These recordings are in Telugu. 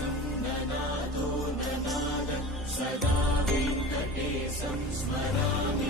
सुन्दनादो ननाद सदा वेङ्कटेशं स्मरामि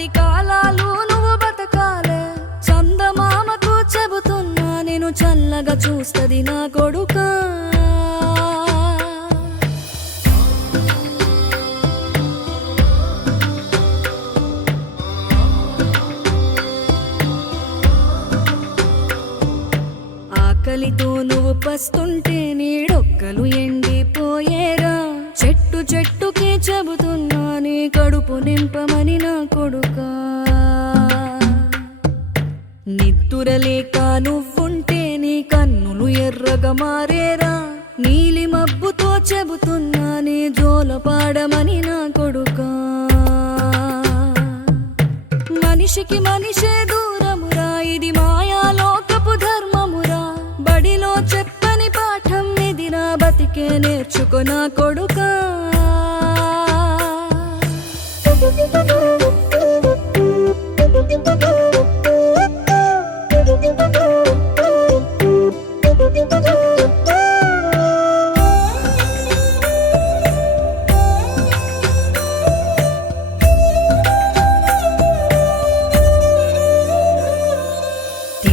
పది కాలాలు నువ్వు బతకాలే. చందమామకు చెబుతున్నా నేను చల్లగా చూస్తది నా కొడుకా. ఆకలితో నువ్వు పస్తుంటే నీడొక్కలు ఎండిపోయేరా. చెట్టు చెట్టుకే చెబుతున్నాను నింపమని నా కొడుకా. నిద్దురలేక నువ్వుంటే నీ కన్నులు ఎర్రగా మారేరా. నీలి మబ్బుతో చెబుతున్నా నీ జోల పాడమని నా కొడుకా. మనిషికి మనిషే దూరమురా ఇది మాయాలోకపు ధర్మమురా. బడిలో చెప్పని పాఠం ఇదిరా బతికే నేర్చుకొనా కొడుకా.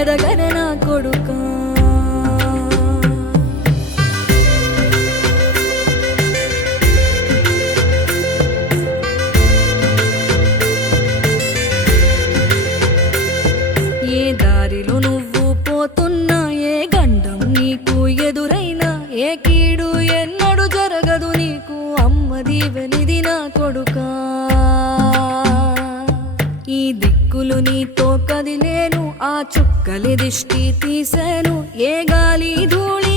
నేర్పుతో ఎదగన నా కొడుకా? ఏ దారిలో నువ్వు పోతున్నా ఏ గండం నీకు ఎదురైనా ఏ కీడు ఎన్నడు జరగదు నీకు. అమ్మ దీవెనిది నా కొడుకా. ఈ దిక్కులు నీతో కదిలేను ఆ చుక్కలి దిష్టి తీసాను ఏ గాలి ధూళి